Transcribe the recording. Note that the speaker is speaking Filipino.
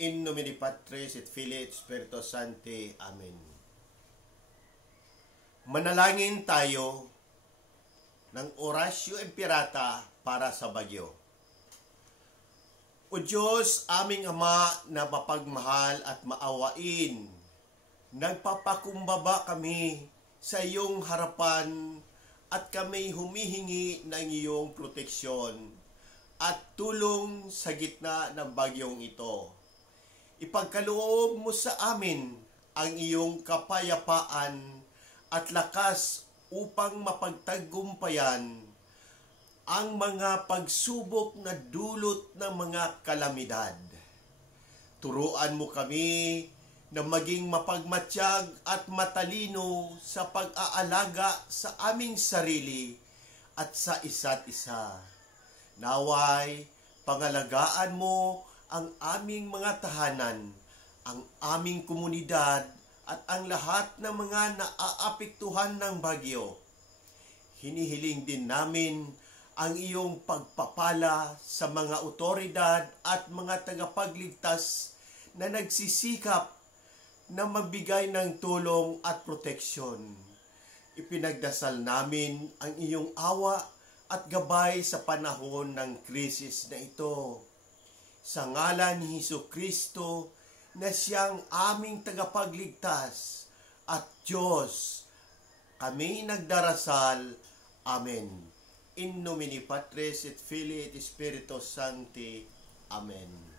In nomine Patris et Filii et Spiritus Sancti. Amen. Manalangin tayo ng Oratio Imperata para sa bagyo. O Diyos, aming Ama na mapagmahal at maawain, nagpapakumbaba kami sa iyong harapan at kami humihingi ng iyong proteksyon at tulong sa gitna ng bagyong ito. Ipagkaloob mo sa amin ang iyong kapayapaan at lakas upang mapagtagumpayan ang mga pagsubok na dulot ng mga kalamidad. Turuan mo kami na maging mapagmatsyag at matalino sa pag-aalaga sa aming sarili at sa isa't isa. Naway, pangalagaan mo ang aming mga tahanan, ang aming komunidad, at ang lahat ng mga naaapektuhan ng bagyo. Hinihiling din namin ang iyong pagpapala sa mga otoridad at mga tagapagligtas na nagsisikap na magbigay ng tulong at proteksyon. Ipinagdasal namin ang iyong awa at gabay sa panahon ng krisis na ito. Sa ngalan ni Jesucristo na siyang aming tagapagligtas at Diyos, kami nagdarasal. Amen. In nomine Patris et Filii et Spiritus Sancti. Amen.